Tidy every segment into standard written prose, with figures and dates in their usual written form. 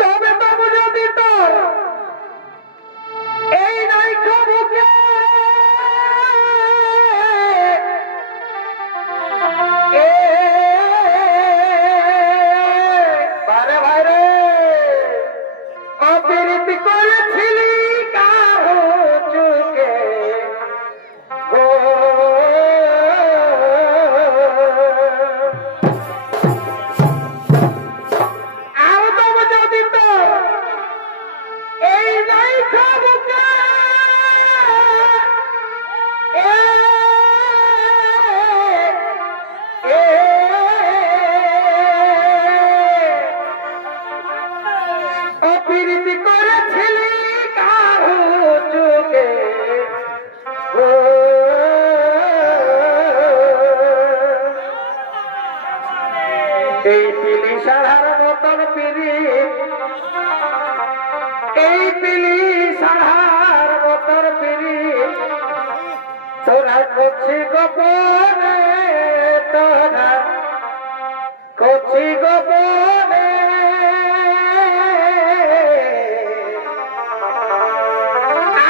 তবে তবু যদি তোর এই নাই বুকে বারে ভাইরে অপিরিতি করেছিলি কারো চোখে আর তবু যদি তোর এই নাই বুকে অপিরিতি করেছিলি কারো চোখে এই পিলি সারার মতন পিড়ি এই পিলি সারার মতন পিড়ি তোরা করছি গোপনে তোরা করছি গোপনে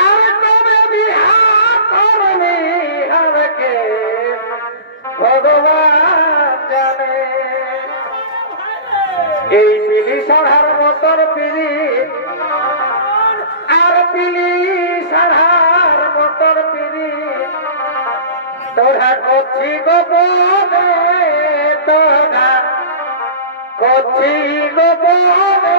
আর তবে বিহা করবি আমাকে ভগবান জানে এই পিলি সারার মতন পিড়ি আর পিলি সারার মতন পিড়ি তোরা করছি গোপনে তোরা করছি গোপনে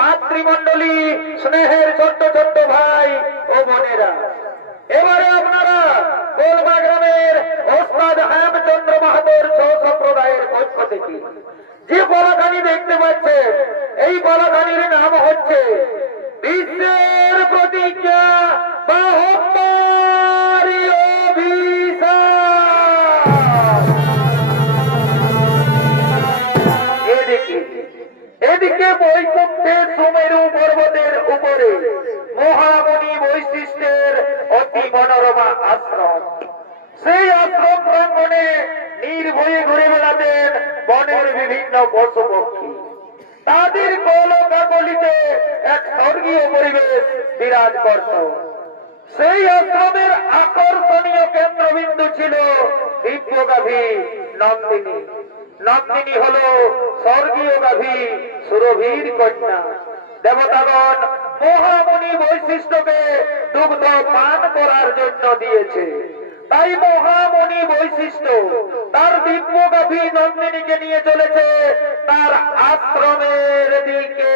মাতৃমণ্ডলী স্নেহের ছোট্ট ছোট্ট ভাই ও বোনেরা, এবারে আপনারা কোলবা গ্রামের ওস্তাদ হেমচন্দ্র মাহাতোর সম্প্রদায়ের পক্ষ থেকে যে পলাখানি দেখতে পাচ্ছেন, এই পলাখানির নাম হচ্ছে বিশ্বের প্রতিজ্ঞা বাহত্তর অভিযান। এদিকে বৈকুণ্ঠে সুমেরু পর্বতের উপরে মহামণি বৈশিষ্ট্যের অতি মনোরমা আশ্রম। সেই আশ্রম প্রাঙ্গণে নির্ভয়ে ঘুরে বেড়াতেন বনের বিভিন্ন পশু পক্ষী। তাদের কলকাকলিতে এক স্বর্গীয় পরিবেশ বিরাজ করত। সেই আশ্রমের আকর্ষণীয় কেন্দ্রবিন্দু ছিল দিব্যগাভী নন্দিনী। নন্দিনী হল স্বর্গীয় গাভী সুরভীর কন্যা। দেবতাগণ মহামণি বৈশিষ্ট্যকে দুগ্ধ পান করার জন্য দিয়েছে। তাই মহামণি বৈশিষ্ট্য তার দিব্যগাভী নন্দিনীকে নিয়ে চলেছে তার আশ্রমের দিকে।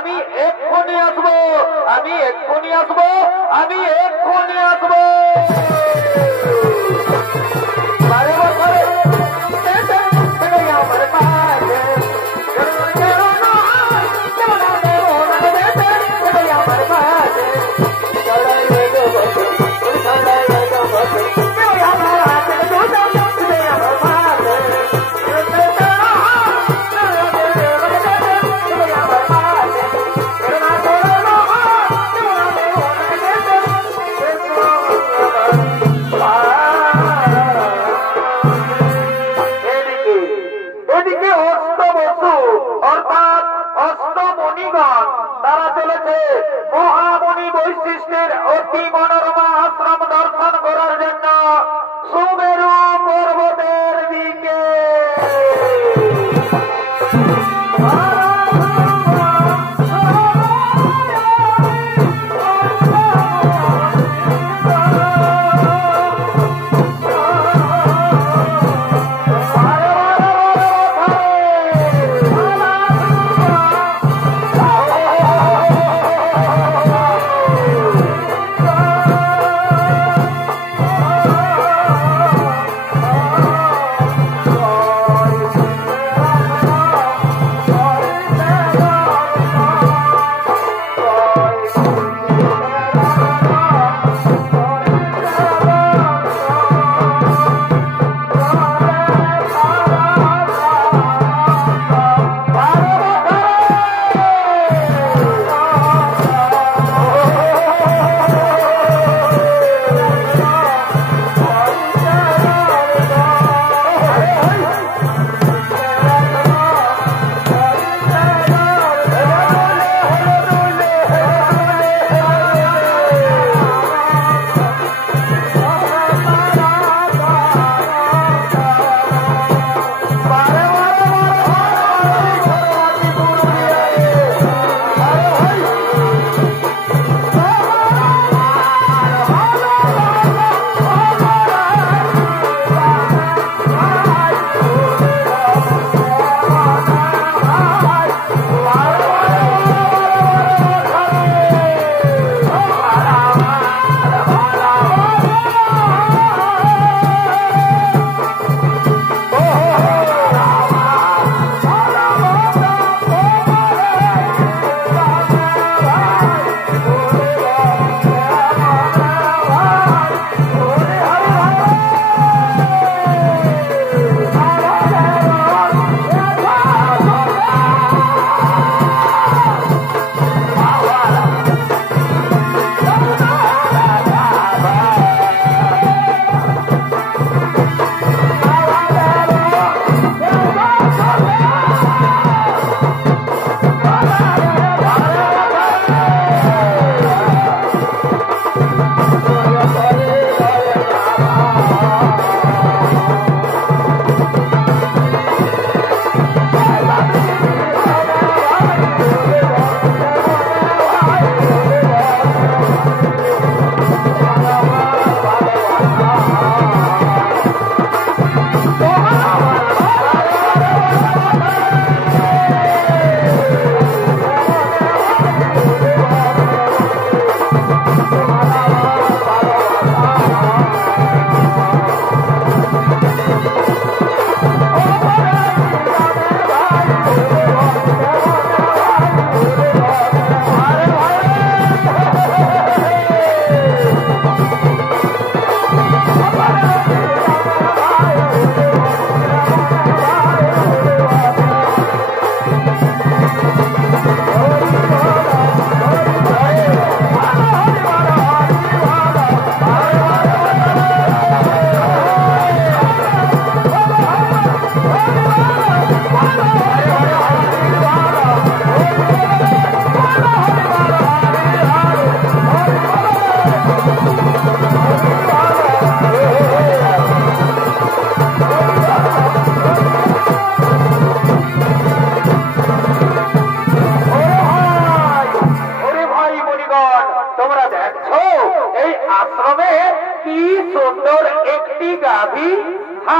আমি এক্ষুনি আসবো, আমি এক্ষুনি আসবো, আমি এক্ষুনি আসবো। তারা চলেছে মহামণি বৈশিষ্ট্যের অতি মনোরমা আশ্রম দর্শন করার জন্য সুমেরু পর্বতের দিকে।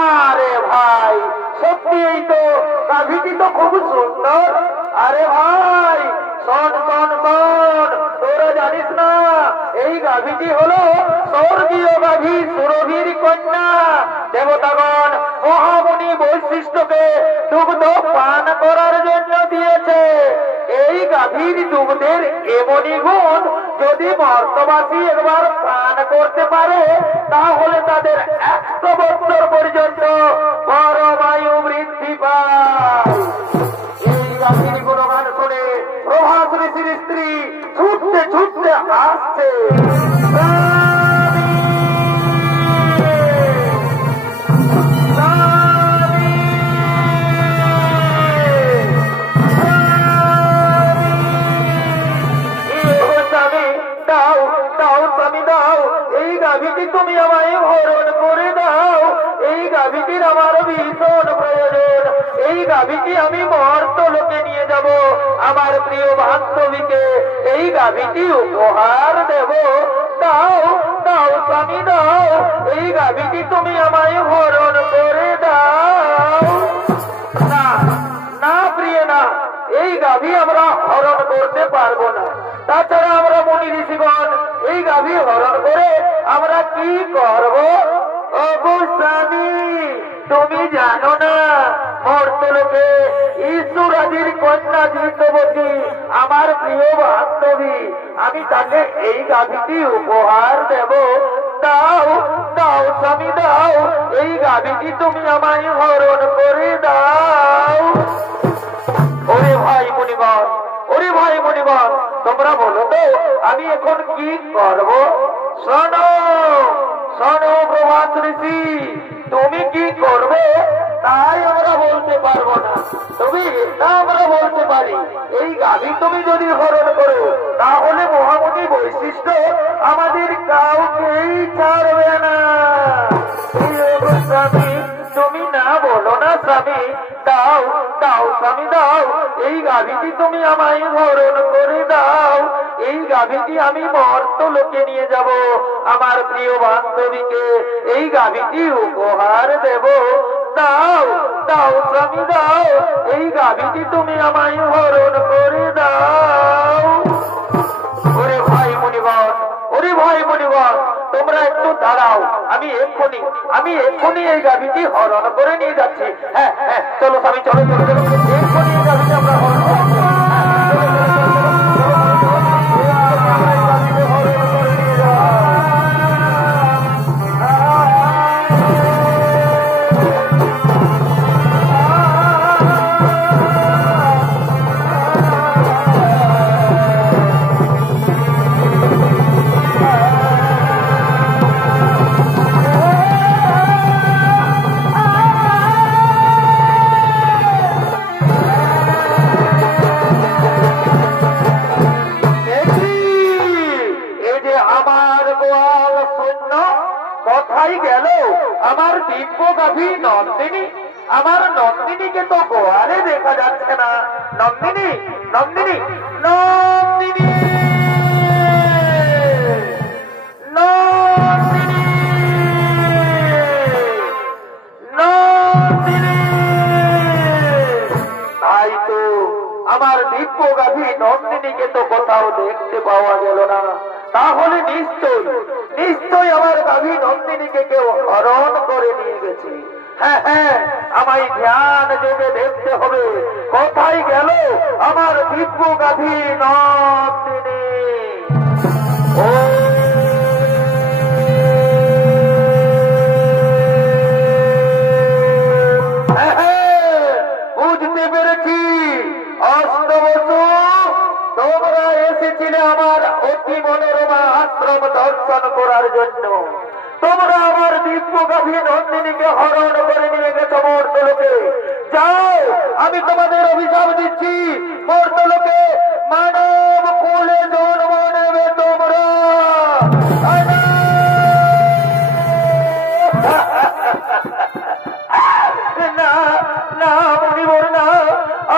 আরে ভাই সত্যি এই তো গাভীটি তো খুব সুন্দর। আরে ভাই শোন গাভীটি হলো স্বর্গীয় গাভী সুরভীর কন্যা। দেবতাগণ মহামুনি বৈশিষ্ট্যকে দুগ্ধ পান করার জন্য দিয়েছে। এই গাভীর দুগ্ধের এমনই গুণ, যদি মর্তবাসী একবার পান করতে পারে তাহলে তাদের 100 বছর পর্যন্ত পরমায়ু বৃদ্ধি পায়। এই গাভীর গুণগান শুনে প্রভাস ঋষির স্ত্রী ছুটতে ছুটতে আসছে। এই গাভীটি তুমি আমায় হরণ করে দাও। এই গাভীটির আমার ভীষণ প্রয়োজন। এই গাভীটি আমি মর্ত লোকে নিয়ে যাব, আমার প্রিয় বান্ধবীকে এই গাভীটি উপহার দেব। দাও দাও স্বামী দাও, এই গাভীটি তুমি আমায় হরণ করে দাও। না না প্রিয় না, এই গাভী আমরা হরণ করতে পারবো না। তাছাড়া আমরা মুনি ঋষিগণ এই গাভী হরণ করে আমরা কি করব? ওগো স্বামী, তুমি জানো না মর্তলোকে ঈশ্বরাজির কন্যা জিতবতী আমার প্রিয় বান্ধবী, আমি তাকে এই গাভীটি উপহার দেব। দাও দাও স্বামী দাও, এই গাভীটি তুমি আমায় হরণ করে দাও। ওরে ভাই মুনিগণ, ওরে ভাই মুনিগণ, তোমরা বলো তো আমি এখন কি করব? শোনো শোনো প্রভাস ঋষি, তুমি কি করবে তাই আমরা বলতে পারবো না, তুমি এটা আমরা বলতে পারি। এই গাভী তুমি যদি হরণ করো তাহলে মহামুনি বৈশিষ্ট্য আমাদের কাউকেই ছাড়বে না। স্বামী তুমি না বলো না স্বামী, দাও দাও স্বামী দাও, এই গাভীটি তুমি আমায় হরণ করে দাও। এই গাভীটি আমি মর্ত লোকে নিয়ে যাব, আমার প্রিয় বান্ধবীকে এই গাভীটি উপহার দেব। দাও দাও স্বামী দাও, এই গাভীটি তুমি আমায় হরণ করে দাও। ওরে ভাই মুনিগণ, ওরে ভাই মুনিগণ, তোমরা একটু দাঁড়াও, আমি এক্ষুনি এই গাভীটি হরণ করে নিয়ে যাচ্ছি। হ্যাঁ হ্যাঁ চলো স্বামী, চলো চলো চলো, এক্ষুনি এই গাভীটি আমরা হরণ করবো। আমার দিব্য গাভী নন্দিনী, আমার নন্দিনীকে তো গোয়ালে দেখা যাচ্ছে না। নন্দিনী নন্দিনী নন্দিনী নন্দিনী নন্দিনী, তাই তো আমার দিব্য গাভী নন্দিনীকে তো কোথাও দেখতে পাওয়া গেল না। তাহলে নিশ্চয় নিশ্চয় আমার গাভী নন্দিনীকে কেউ হরণ করে নিয়ে গেছে। হ্যাঁ হ্যাঁ, আমায় ধ্যান যোগে দেখতে হবে কোথায় গেল আমার দিব্য গাভী নন্দিনী। ও বুঝতে পেরেছি, অষ্টবসু তোমরা এসেছিলে আমার অতি মনোরমা আশ্রম দর্শন করার জন্য। তোমরা আমার দিব্য গাভী নন্দিনীকে হরণ করে নিয়ে গেছো মর্তলোকে। যাও, আমি তোমাদের অভিশাপ দিচ্ছি, মর্তলোকে মানব কুলে জন্ম নেবে তোমরা। না না মণিবর না,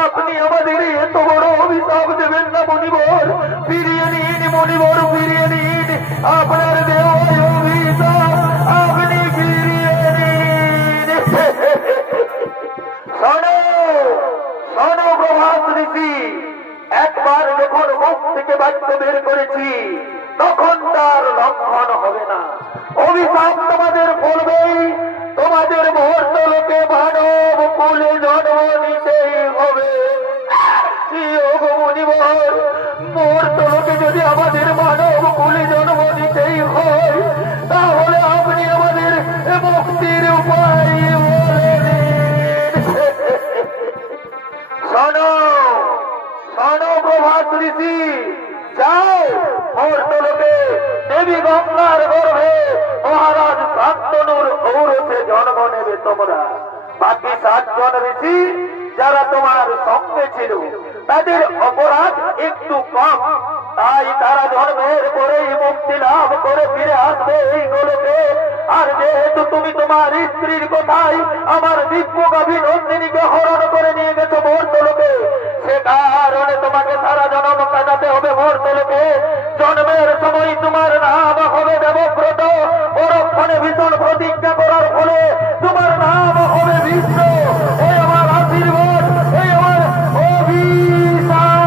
আপনি আমাদের এত বড় অভিশাপ দেবেন না মণিবর। ফিরিয়ে নিন মণিবর, ফিরিয়ে নিন আপনার দেওয়া অভিশাপ, আপনি ফিরিয়ে নিন। শোনো শোনো প্রভাস ঋষি, একবার যখন মুখ থেকে বাক্য বের করেছি তখন তার লঙ্ঘন হবে না। অভিশাপ তোমাদের বলবেই, তোমাদের মুহূর্ত লোকে মানব কুলে জন্ম নিতেই হবে। মুহূর্ত লোকে যদি আমাদের মানব কুলে জন্ম নিতেই হয়, তাহলে আপনি আমাদের মুক্তির উপায় বলে দিন। শোনো শোনো প্রভাত ঋষি, যাও মুহূর্ত লোকে দেবী গঙ্গার গর্ভে মহারাজ শান্তনুর ঔরসে জন্ম নেবে তোমরা। বাকি 7 জন ঋষি যারা তোমার সঙ্গে ছিল তাদের অপরাধ একটু কম, তাই তারা জন্মের পরেই মুক্তি লাভ করে ফিরে আসবে এই গোলকে। আর যেহেতু তুমি তোমার স্ত্রীর কথাই আমার দিব্যগাভী নন্দিনীকে হরণ করে নিয়ে গেছো মুহূর্ত লোকে, সে কারণে তোমাকে সারা জন্ম কাটাতে হবে মুহূর্ত লোকে। জন্মের সময় তোমার নাম হবে দেবব্রত, পরক্ষণে ভীষণ প্রতিজ্ঞা করার ফলে তোমার নাম হবে বিষ্ণু। এই আমার আশীর্বাদ, এই আমার অভিশাপ।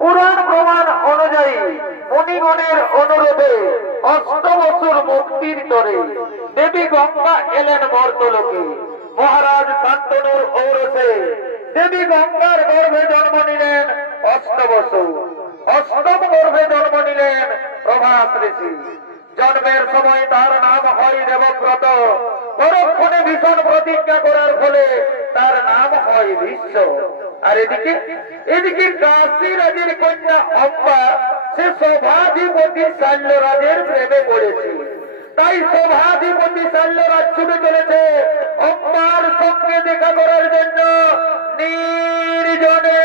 পুরাণ প্রমাণ অনুযায়ী মুনিগণের অনুরোধে 8 বছর মুক্তির তরে দেবী গঙ্গা এলেন মর্তলোকে। মহারাজ শান্তনুর ঔরসে দেবী গঙ্গার গর্ভে জন্ম নিলেন 8 বছর। 8ম গর্ভে জন্ম নিলেন প্রভাত ঋষি। জন্মের সময় তার নাম হয় দেবব্রত, পরক্ষণে ভীষণ প্রতিজ্ঞা করার ফলে তার নাম হয় বিশ্ব। আর এদিকে কাশী রাজের কন্যা অম্বা, সে সভাধিপতি শাল্যরাজের প্রেমে পড়েছে। তাই সভাধিপতি শাল্যরাজ ছুটে চলেছে অম্বার সঙ্গে দেখা করার জন্য নির্জনে।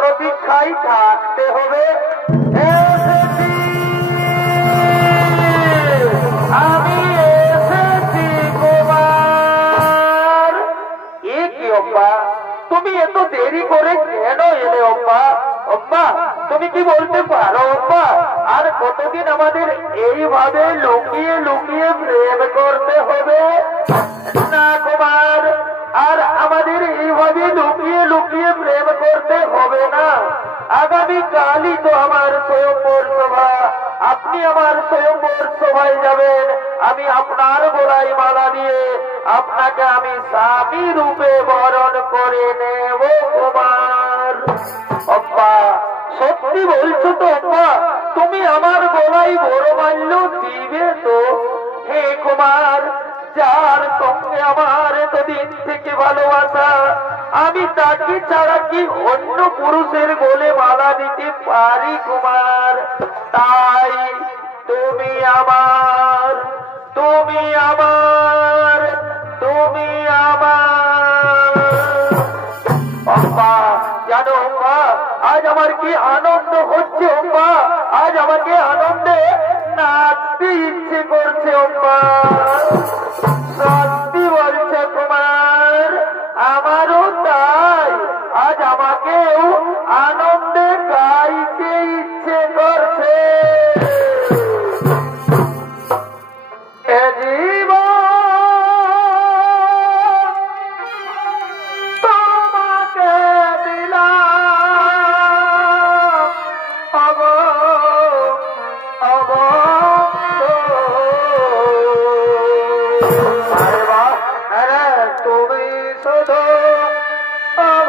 প্রতীক্ষায় থাকতে হবে। আমি এসেছি কুমার। এ কি অম্বা, তুমি এত দেরি করে কেন এলে অম্বা? অম্বা তুমি কি বলতে পারো অম্বা, আর কতদিন আমাদের এইভাবে লুকিয়ে লুকিয়ে প্রেম করতে হবে? না কুমার, আর আমাদের এইভাবে লুকিয়ে লুকিয়ে প্রেম করতে হবে না। আগামী কালই তো আমার স্বয়ম্বর সভা, আপনি আমার স্বয়ম্বর সভায় যাবেন। আমি আপনার গলায় মালা দিয়ে আপনাকে আমি স্বামী রূপে বরণ করে নেব কুমার। অম্বা সত্যি বলছো তো অম্বা? তুমি আমার গলায় বরমাল্য দিবে তো? হে কুমার, যার সঙ্গে আমার এতদিন থেকে ভালোবাসা, আমি তাকে ছাড়া কি অন্য পুরুষের গলে মালা দিতে পারি কুমার? তাই তুমি আমার, তুমি আমার, তুমি আমার। অম্বা জানো অম্বা, আজ আমার কি আনন্দ হচ্ছে অম্বা, আজ আমাকে আনন্দে নাচতে ইচ্ছে করছে অম্বা। সত্যি বলছে কুমার, আমারও তাই, আজ আমাকেও আনন্দে গাইতে ইচ্ছে করছে। এ জীবন তোমাকে দিলাম, অগো অগো তুমি শুধু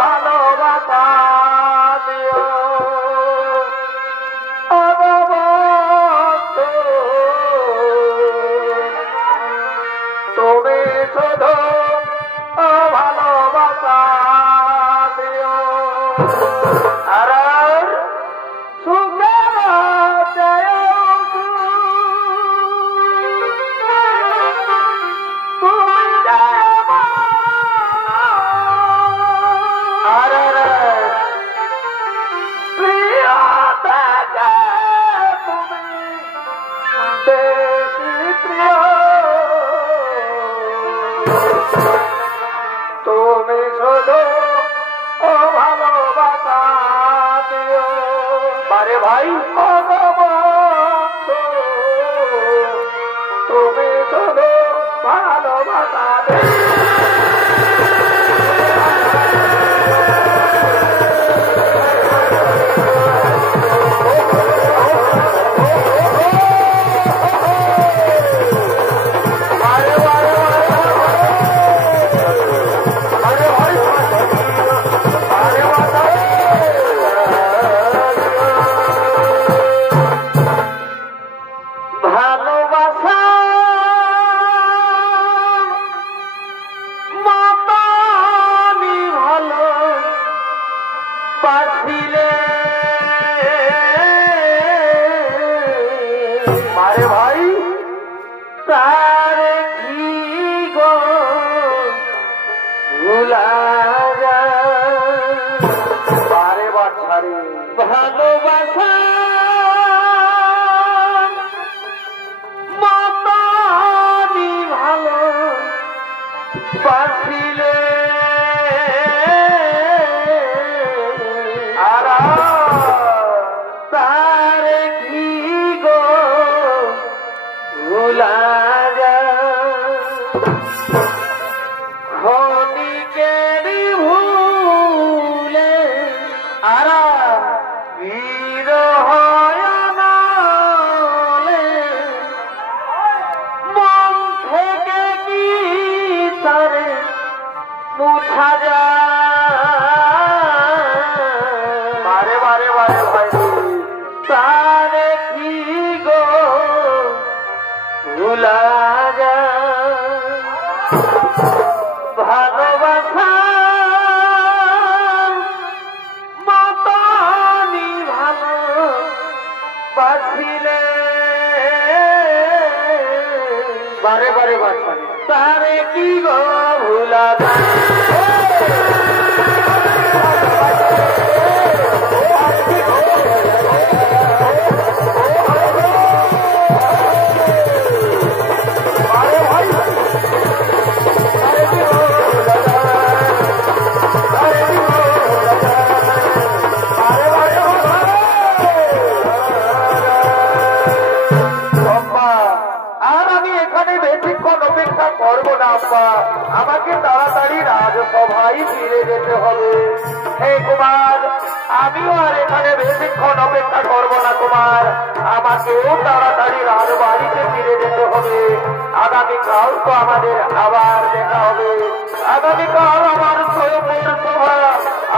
ভালোবাসা দিও, তুমি শুধু ভালোবাসা দিও। আর সুখে তুমি বাঁচিলে তার কি গো ভুলা ক্ষণিকের ভুলে আরা বিরহ মন থেকে কি তারে মুছা যায় বারে বারে বারে ভাই তারে কি গো ভুলা যায় ভালোবাসা মতনি ভালো বাসিলে বারে বারে বাসিলে তারে কি গো ভুলা করবো না আব্বা আমাকে তাড়াতাড়ি রাজসভায় ফিরে যেতে হবে হে কুমার আমিও আর এখানে বেশিক্ষণ অপেক্ষা করবো না কুমার আমাকেও তাড়াতাড়ি রাজবাড়িতে ফিরে যেতে হবে আগামীকাল তো আমাদের আবার দেখা হবে আগামীকাল আমার স্বয়ংবর সভা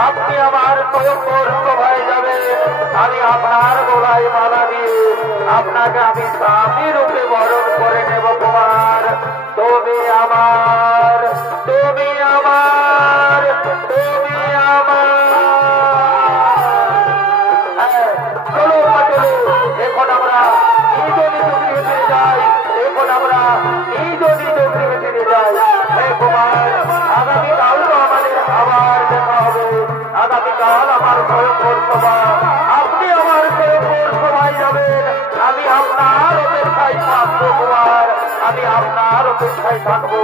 আপনি আমার স্বয়ংবর সভায় যাবেন আমি আপনার গলায় মালা দিয়ে আপনাকে আমি স্বামী রূপে বরণ করে নেব কুমার তুমি আমার তুমি আমার তুমি আমার চলো চলো এখন আমরা নিজ নিজ গৃহে ফিরে যাই এখন আমরা নিজ নিজ গৃহে ফিরে যাই হে কুমার আগামীকাল তো আমাদের আবার দেখা হবে আগামীকাল আমার স্বয়ংবর সভা আপনি আমার স্বয়ংবর সভায় যাবেন আমি আপনার অপেক্ষায় থাকবো কুমার আমি আপনার অপেক্ষায় থাকবো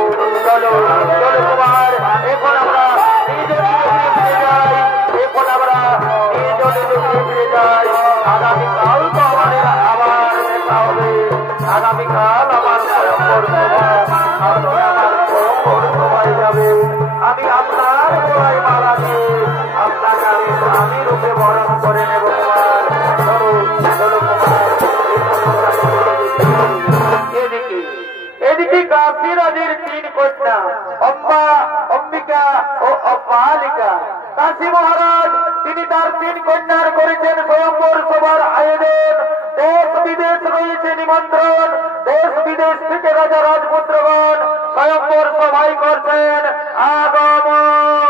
চলো চলো কুমার এখন আমরা নিজ নিজ গৃহে ফিরে যাই এখন আমরা নিজ নিজ গৃহে ফিরে যাই আগামীকাল তো আমাদের আবার দেখা হবে আগামীকাল আমার স্বয়ংবর সভা আপনি আমার স্বয়ংবর সভায় যাবে আমি আপনার গলায় মালা দিয়ে আপনাকে আমি স্বামী রূপে বরণ করে নেব কুমার চলো চলো কুমার এদিকে এদিকে কাশীরাজের তিন কন্যা অম্বা অম্বিকা ও অপালিকা কাশী মহারাজ তিনি তার তিন কন্যার করেছেন স্বয়ংবর সভার আয়োজন দেশ বিদেশ রয়েছে নিমন্ত্রণ দেশ বিদেশ থেকে রাজা রাজপুত্রগণ স্বয়ংবর সভায় করছেন আগমন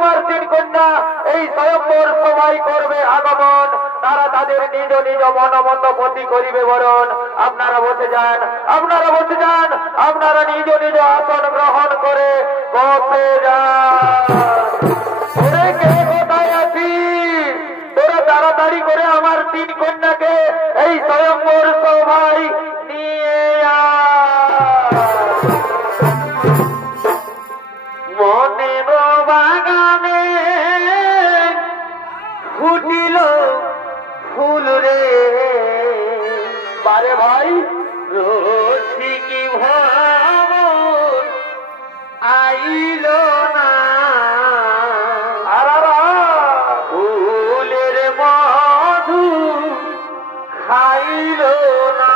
আমার তিন কন্যা এই স্বয়ম্বর সবাই করবে আগমন, তারা তাদের নিজ নিজ মনমত পতি করিবে বরণ। আপনারা বসে যান, আপনারা বসে যান, আপনারা নিজ নিজ আসন গ্রহণ করে বসে যান। ওরে কে কোথায় আছিস? তোরা তাড়াতাড়ি করে আমার তিন কন্যাকে এই স্বয়ম্বর সভায় নিয়ে মনের বাগানে ফুটিল ফুল রে বারে ভাই রসি কি ভাব আইল না ফুলের মধু খাইল না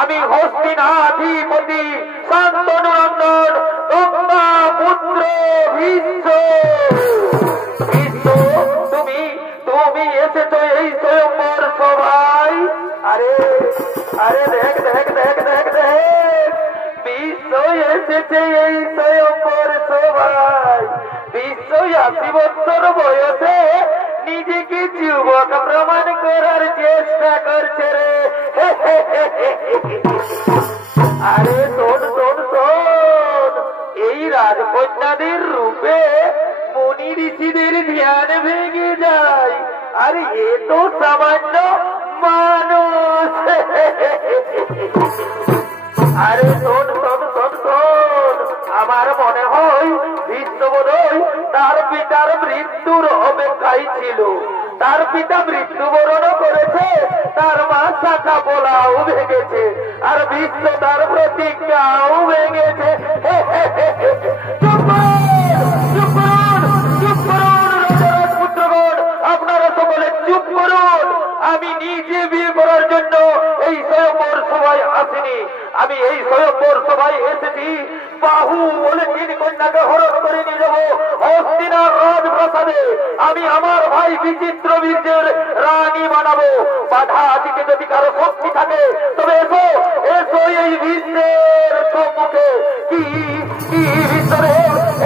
আমি হস্তিনাধিপতি শান্তনুনন্দন গঙ্গা পুত্র ভীষ্ম। তুমি এসেছো এই স্বয়ম্বর সভায়। আরে আরে দেখ দেখ দেখ দেখ দেখ বিশ্ব এসেছে এই স্বয়ম্বর সভায়। বিশ্ব 80 বছর বয়সে নিজেকে যুবক প্রমাণ করার চেষ্টা করছে রে। আরে শোন শোন শোন, এই রাজকন্যাদের রূপে মুনি ঋষিদের ধ্যান ভেঙে যায়। আরে এ তো সামান্য মানুষ। আরে শোন শোন শোন শোন, আমার মনে হয় বিষ্ণুবোধই তার পিতার মৃত্যুর অপেক্ষায় ছিল। তার পিতা মৃত্যুবরণ করেছে, তার মা শাখা পোলাও ভেঙেছে, আর বিষ্ণু তার প্রতিজ্ঞাও ভেঙেছে। চুপ করুন, চুপ করুন, চুপ করুন রাজপুত্রগণ, আপনারা সকলে চুপ করুন। আমি নিজে বিয়ে করার জন্য এই স্বয়ম্বর সভায় আসিনি। আমি এই স্বয়ম্বর সভায় এসেছি বাহু বলে 3 কন্যাকে হরণ করে নিয়ে যাবো হস্তিনার রাজপ্রাসাদে। আমি আমার ভাই বিচিত্র বীর্যের রানী বানাবো। বাধা দিকে যদি কারো শক্তি থাকে তবে এসো, এসো এই বীর্যের সম্মুখে। কি কি ভিতরে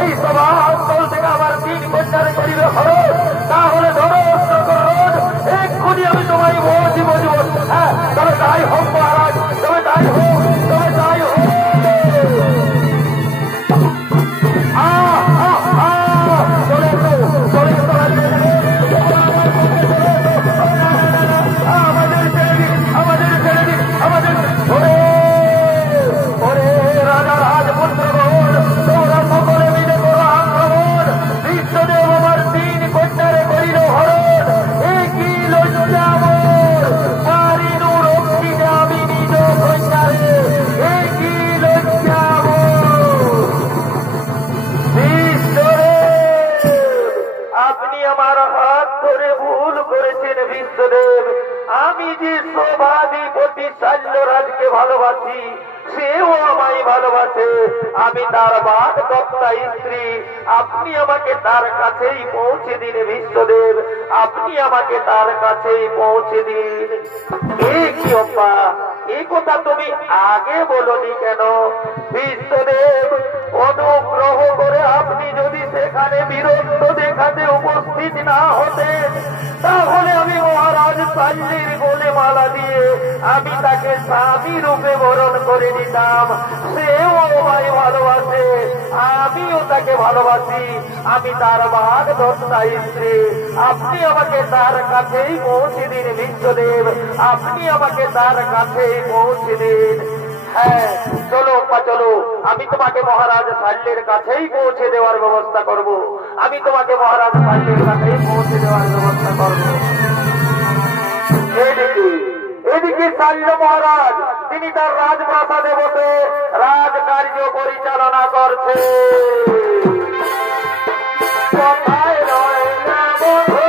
এই সভাস্থল থেকে আমার 3 কন্যার করিবে হরণ, তাহলে ধরো এক্ষুনি আমি তোমায় বলছি বলবো। হ্যাঁ, তবে তাই হোক মহারাজ, তবে তাই হোক, তবে তাই হোক। চলে এসো, চলে এসো, আমাদের ছেড়ে দিন, আমাদের ছেড়ে দিন, আমাদের। ওরে রাজা রাজপুত্রগণ, তোমরা সকলে মিলে করো আক্রমণ। বিশ্বদেব আমার 3 কন্যারে করিল হরণ। এ কি লজ্জা মোর, পারিনু রক্ষিতে আমি নিজ কন্যারে। এ কি লজ্জা মোর। আপনি আমার হাত ধরে ভুল করেছেন বিশ্বদেব। আমি যে সভাধিপতি শাল্যরাজকে ভালোবাসি, সেও আমায় ভালোবাসে। আমি তার বাদ দত্তা স্ত্রী। আপনি আমাকে তার কাছেই পৌঁছে দিন বিশ্বদেব, আপনি আমাকে তার কাছেই পৌঁছে দিন। এ কি অপা, এই কথা তুমি আগে বলনি কেন বিশ্বদেব? অনুগ্রহ করে আপনি যদি সেখানে বীরত্ব দেখাতে উপস্থিত না হতেন, তাহলে আমি মহারাজ শাল্যের গলে মালা দিয়ে আমি তাকে স্বামী রূপে বরণ করে নিতাম। সেও আমায় ভালোবাসে, আমিও তাকে ভালোবাসি। আমি তার বাঘ দত্তা স্ত্রী। আপনি আমাকে তার কাছেই পৌঁছে দিন বিশ্বদেব, আপনি আমাকে তার কাছেই পৌঁছে দিন। হ্যাঁ চলো চলো, আমি তোমাকে মহারাজ শাল্যের কাছেই পৌঁছে দেওয়ার ব্যবস্থা করব। আমি তোমাকে মহারাজ শাল্যের কাছেই পৌঁছে দেওয়ার ব্যবস্থা করব। এদিকে এদিকে শাল্য মহারাজ, তিনি তার রাজপ্রাসাদে বসে রাজকার্য পরিচালনা করছে। কথায় রয় না বন্ধু,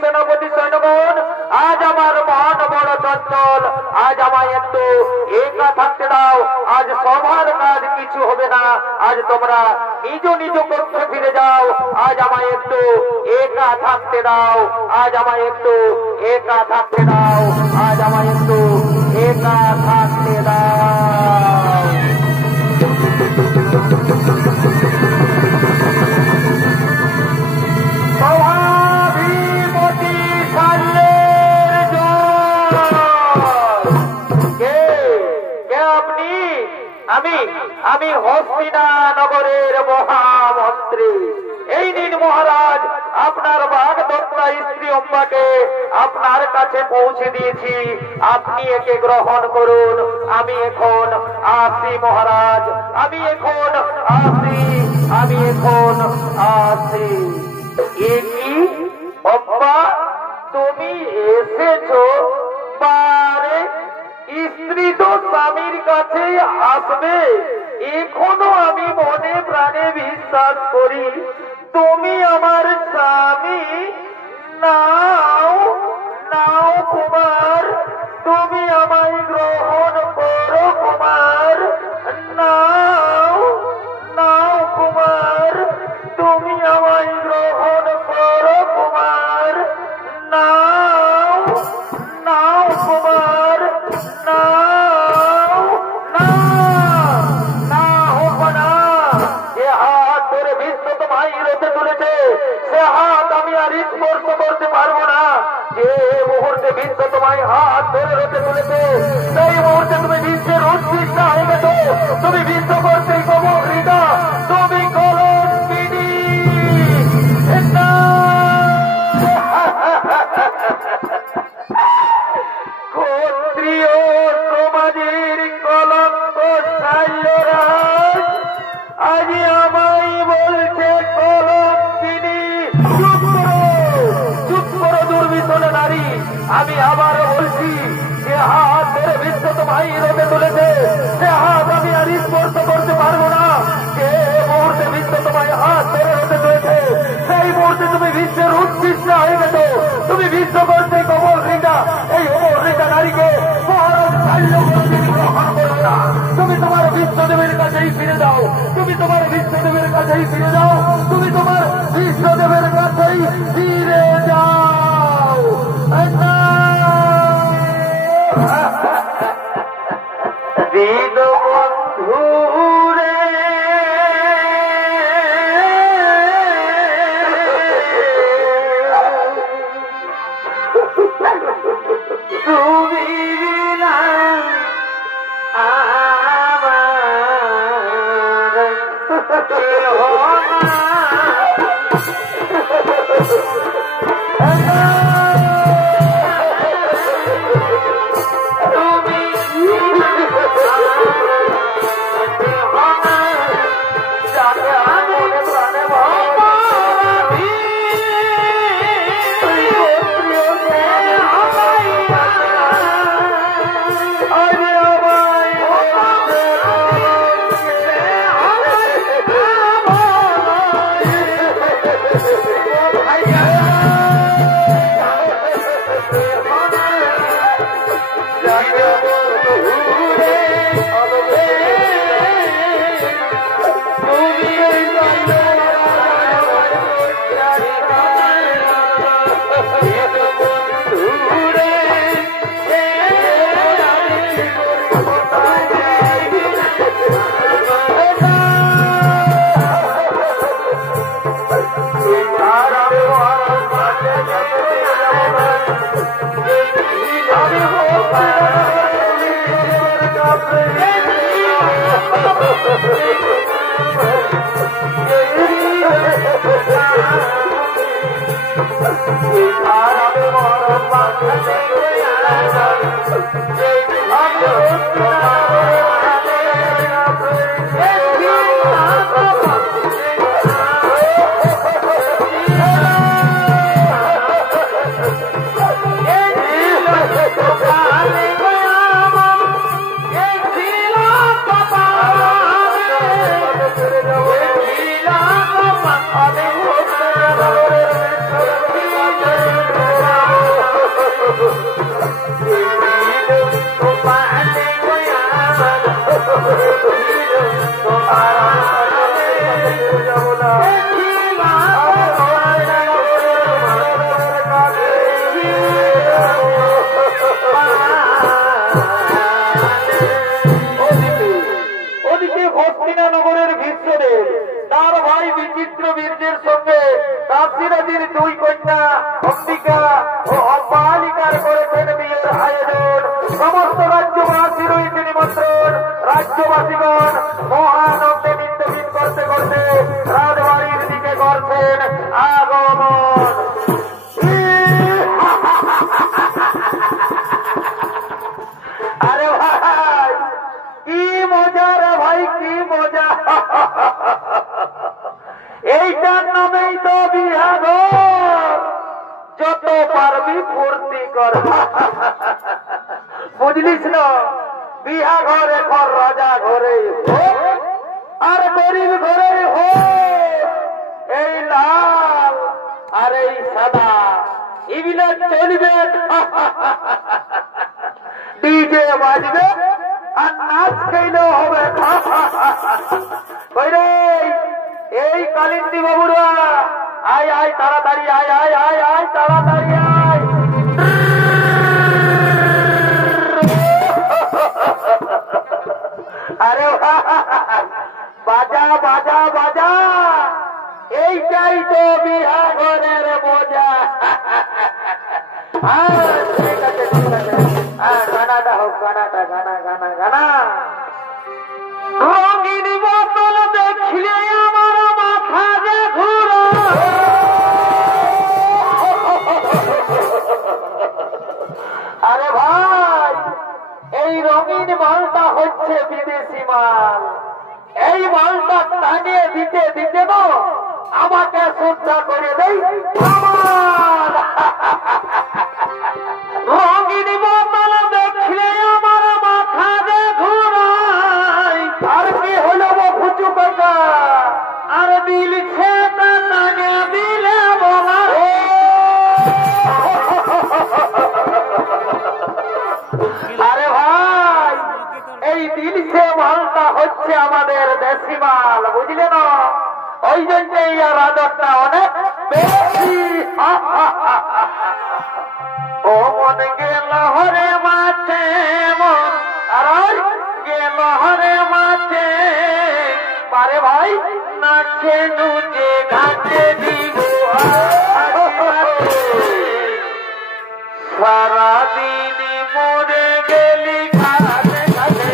সেনাপতি সৈন্যগণ, আজ আমার মন বড় চঞ্চল, আজ আমায় একটু একা থাকতে দাও। আজ সবার কাজ কিছু হবে না, আজ তোমরা নিজ নিজ কক্ষে ফিরে যাও। আজ আমায় একটু একা থাকতে দাও, আজ আমায় একটু একা থাকতে দাও, আজ আমায় একটু একা থাকতে দাও। সভাধিপতি সাল্লের কে আপনি? আমি হস্তিনানগরের মহামন্ত্রী। এই নিন মহারাজ, আপনার বাগদত্তা স্ত্রী অম্বাকে আপনার কাছে পৌঁছে দিয়েছি, আপনি একে গ্রহণ করুন। আমি এখন আসি মহারাজ, আমি এখন আসি। এ কি অম্বা, তুমি এসেছো? বারে, স্ত্রী তো স্বামীর কাছে আসবে, এখনো আমি মনে প্রাণে বিশ্বাস করি তুমি আমার স্বামী। নাও নাও কুমার, তুমি আমায় গ্রহণ করো কুমার। নাও নাও কুমার, তুমি আমায় গ্রহণ করো কুমার। নাও নাও কুমার, নাও না হোক না। যে হাত ধরে বিশ্ব তোমায় রতে তুলেছে, সে হাত আমি আর স্পর্শ করতে পারবো না। যে মুহূর্তে বিশ্ব তোমায় হাত ধরে রতে তুলেছে, সেই মুহূর্তে তুমি বিশ্বের উৎকৃষ্ট হয়ে গেছো। তুমি বিশ্ব করতে কবর হৃদা, তুমি কলঙ্কিনী। ক্ষত্রিয় সমাজের কলঙ্ক সাইরাজ আজ আমায় বলছে কলঙ্কিনী। চুপ করো দুর্বিষণ নারী, আমি আবার বলছি, যে হাত ধরে বিশ্ব তোমায় রোদে তুলেছে, সে হাত আমি আর স্পর্শ করতে পারবো না। যে মুহূর্তে বিশ্ব তোমায় হাত ধরে রোদে তুলেছে, সেই মুহূর্তে তুমি বিশ্বের উৎকৃষ্ট হয়ে গেছো। তুমি বিশ্ব করতে কবল রেখা, এই অমর রেখা নারীকে মহারাজ শাল্যবন্তীর গ্রহণ করো না। তুমি তোমার বিশ্বদেবের কাছেই ফিরে যাও, তুমি তোমার বিশ্বদেবের কাছেই ফিরে যাও, তুমি তোমার বিশ্বদেবের কাছেই ফিরে যাও। দীনবন্ধু রে, তুমি বিনা আমার কেহ না। কর বুঝলিস না বিহা ঘরে ঘর রাজা ঘরে আর গরিব ঘরে হো এই লাল আর এই সাদা এগুলো চলবে ডিজে বাজবে আর নাচ খেলেও হবে এই কালিন্দী বাবুরা আয় আয় তাড়াতাড়ি আয় আয় আয় আয় তাড়াতাড়ি আয় আরে বাজা বাজা বাজা এইটাই তো বিহা ঘরের মজা ঠিক আছে ঠিক আছে গানাটা হোক গানাটা গানা গানা গানা রঙিন বোতল দেখলে আমার মাথা যে ঘুরো আরে ভাই এই রঙিন মালটা হচ্ছে বিদেশি মাল এই মালটা টানিয়ে দিতে দিতে না আমাকে শ্রদ্ধা করে দেই রঙিন বোতল দেখলে আমার মাথা যে ঘুরাই আর কি হলো ফুচু কাকা আর দিলছে টানিয়ে দিলে বলা আরে ভাই এই দিলছে মালটা হচ্ছে আমাদের দেশি মাল বুঝলে না ওই জন্য এই রাজারটা অনেক বেশি ও মন গেল হরে মাছে মন আর গেল হরে মাছে পারে ভাই নাচে নুচে ঘাটে দিব সারাদিন মরে গেলি ঘাটে ঘাটে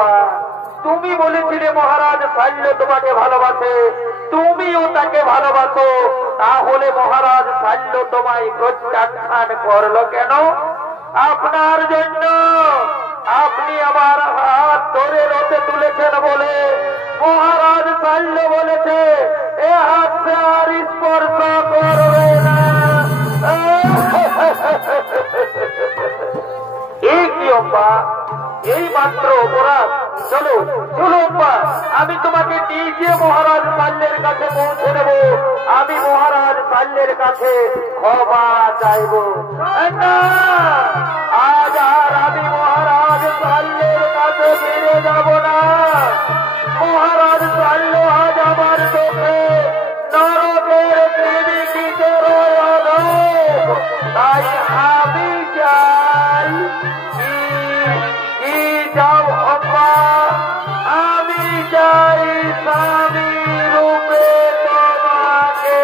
অম্বা, তুমি বলেছিলে মহারাজ শাল্য তোমাকে ভালোবাসে, তুমিও তাকে ভালোবাসো, তাহলে মহারাজ শাল্য তোমায় প্রত্যাখ্যান করলো কেন? আপনার জন্য আপনি আমার হাত ধরে রথে তুলেছেন বলে মহারাজ শাল্য বলেছে এ হাত সে আর স্পর্শ করবে না। এই কি অম্বা, এই মাত্র অপরাধ? চলো চলো অম্বা, আমি তোমাকে নিজে মহারাজ শাল্যের কাছে পৌঁছে দেব, আমি মহারাজ শাল্যের কাছে ক্ষমা চাইব। না, আজ আর আমি মহারাজ শাল্যের কাছে ফিরে যাব না। মহারাজ শাল্য আজ আমার চোখে নরকের প্রেমিকিতে রইল, তাই আমি চাই কি যাও অম্বা, আমি চাই স্বামী রূপে তোমাকে।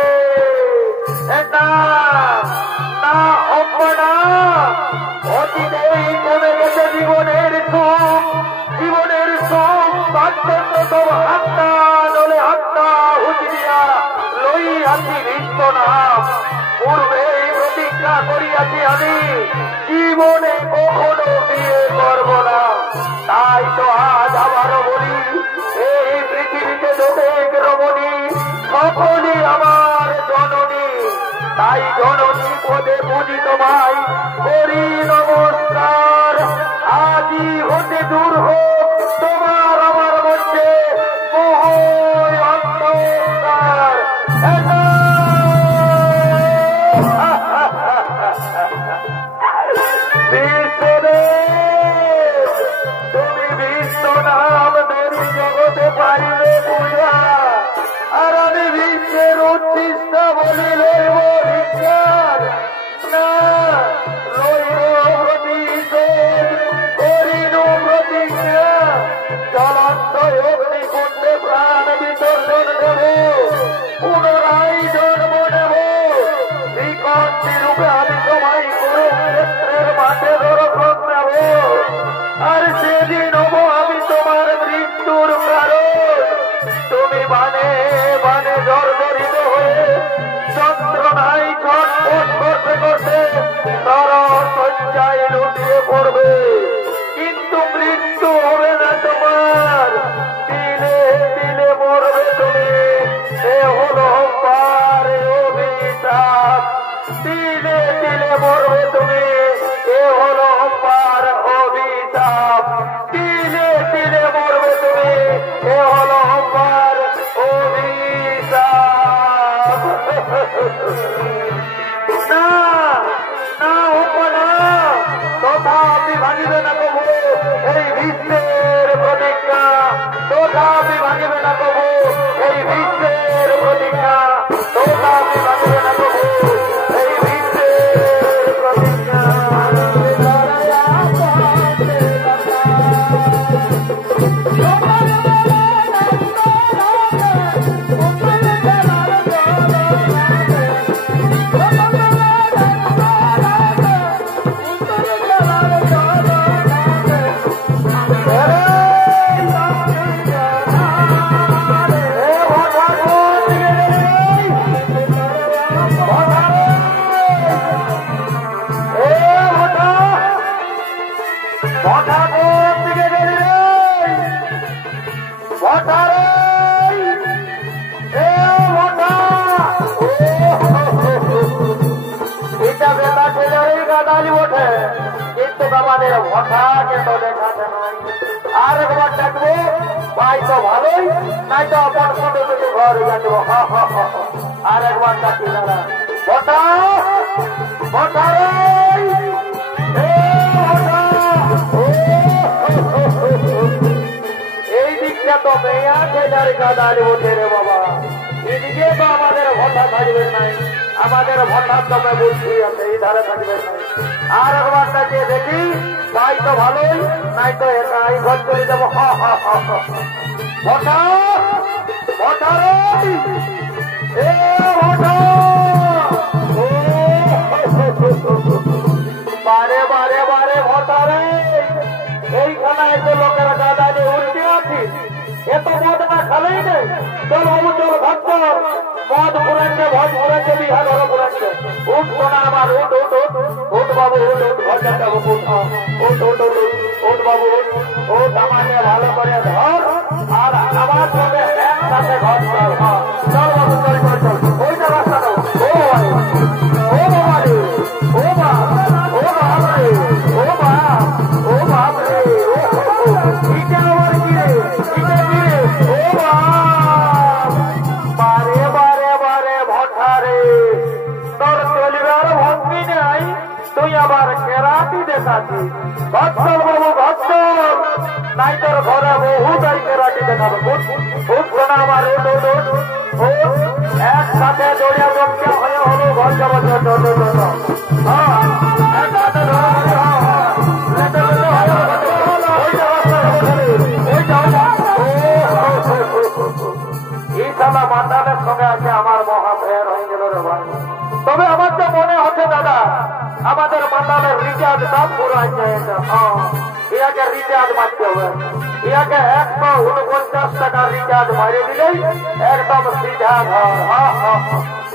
না না অম্বা না, অতীতেই চলে গেছে জীবনের সুখ, জীবনের সুখ বাধ্যতম হাত্তা নলে হাত্তা হুজরিয়া লইয়াছি ভীষ্ম নাম। পূর্বেই প্রতিজ্ঞা করিয়াছি আমি জীবনে কখনো বিয়ে করব না, তাই তো আজ আবারও বলি এই পৃথিবীতে যতেক রমণী সকলই আমার জননী, তাই জননী পদে পুজি তোমায় করি নমস্কার। আজই হতে দূর হোক তোমার আমার মধ্যে মোহ অন্ধকার। তুমি বিশ্ব নাম ধরি জগতে পাইলে পূজা, আর আমি বিশ্বের উচ্ছিষ্ট বলি লইব ভিক্ষার। না লইব প্রতিশোধ, করিল প্রতিজ্ঞা, জ্বলন্ত অগ্নিকুণ্ডে প্রাণ বিসর্জন দেব, পুনরায় জন্ম নেব। শ্রীকান্তি রূপে আমি তোমায় কুরুক্ষেত্রের মাঠে দর্শন দেব, আর সেদিন হব আমি তোমার মৃত্যুর কারণ। তুমি মানে মানে জর্জরিত হয়ে যন্ত্রণায় ছটফট করতে করতে শয্যায় লুটিয়ে পড়বে, কিন্তু মৃত্যু হবে না তোমার, দিলে দিলে মরবে তুমি। এ হলো পার অভিশাপ, দিলে দিলে মরবে তুমি। এ হলো পার অভিশাপ, দিলে দিলে মরবে তুমি। এ হলো পার অভিশাপ। না না হোক না, তথাপি ভাঙিবে না কবু এই বিশ্বের প্রতিজ্ঞা, তথাপি ভাঙিবে না কবু এই বিশ্বের প্রতিজ্ঞা, তথাপি ভাঙিবে না কবু এই বিশ্বের প্রতিজ্ঞা। কিন্তু আমাদের ভটাকে তো দেখাতে নাই। আর একবার ডাকবো, ভাই তো ভালোই, নাই তো আপন ছোট ছোট ঘরে যাবো। আর একবার ডাকি দাদা, ভটা ভটা এই দিকটা তো মেয়া ছেলের গাদালি ওঠে রে বাবা, এদিকে তো আমাদের ভটা থাকবে নাই, আমাদের ভটার দমে বুদ্ধি আছে, এই ধারে থাকবে নাই। আর একবার ডাকিয়ে দেখি, ভাই তো ভালোই, নাই তো একাই ঘর চলে যাবো। ভটা ভটা এ ভটা, বারে বারে বারে ভটা রে, এইখানে এসে লোকেরা গাদালি চল বাবু চল ভক্ত মদ ঘুরাচ্ছে ভজ ঘুরাচ্ছে বিহা ঘর ঘুরাচ্ছে উঠ সোনা আমার উঠ উঠ উঠ উঠ বাবু উঠ উঠ ঘর যাবো উঠ উঠ উঠ উঠ উঠ বাবু উঠ আমাকে ভালো করে ধর আর আমার সঙ্গে একসাথে ঘর চল চল বাবু চল চল চল ওইটা রাস্তা দাও ও বাবা রে ও বাবা রে ও বাপ রে ও বাপ ও বাপ রে এটা আমার কি রে এটা কি রে ও বাপ বারে বারে বারে ভঠারে তোর চলিবার ভঙ্গি নাই তুই আবার কেরাটি দেখাচ্ছি ভক্তর বাবু ভক্তর নাই তোর ঘরে বহু তাই কেরাটি দেখাবো খুব শোনা আমার একসাথে জড়িয়া জমকে হয়ে হলো ঘর যাবো এই সালা মাতালের সঙ্গে আছে আমার মহা ফের হয়ে গেল রে ভাই তবে আমার তো মনে হচ্ছে দাদা আমাদের মাতালের রিচার্জ দাম পুরাই যায় ইয়াকে রিচার্জ মারতে হবে ইয়াকে 149 টাকা রিচার্জ মারিয়ে দিলেই একদম সিধা ঘর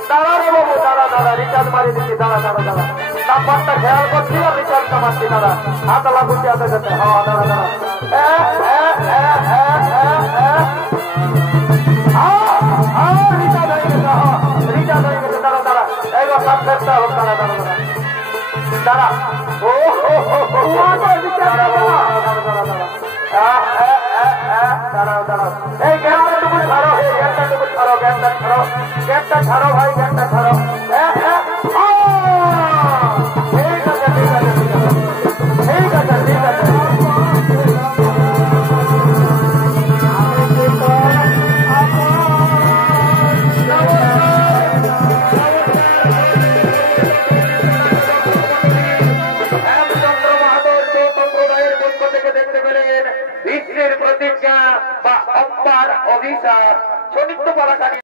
দাঁড়া রে বাবু দাঁড়া দাঁড়া রিচার্জ মারিয়ে দিচ্ছি দাঁড়া দাঁড়া দাঁড়া নাম্বারটা খেয়াল করছি না রিচার্জটা মারছি দাঁড়া হাত লাগুছি হাতে যেতে দাঁড়া দাঁড়া রিচার্জ হয়ে গেছে দাঁড়া দাঁড়া এবার সাবজেক্টটা হোক দাঁড়া দাঁড়া দাঁড়া দাঁড়া ও দাঁড়াও দাঁড়াও এই গ্যাসটা টুকু ছাড়ো গ্যাসটা টুকু ছাড়ো গ্যাসটা ছাড়ো গ্যাসটা ছাড়ো ভাই গ্যাসটা ছাড়ো ঠিক আছে ঠিক আছে ঠিক আছে ঠিক আছে প্রতিজ্ঞা বা অম্বার অভিশাপ শনিত্য পরাকারী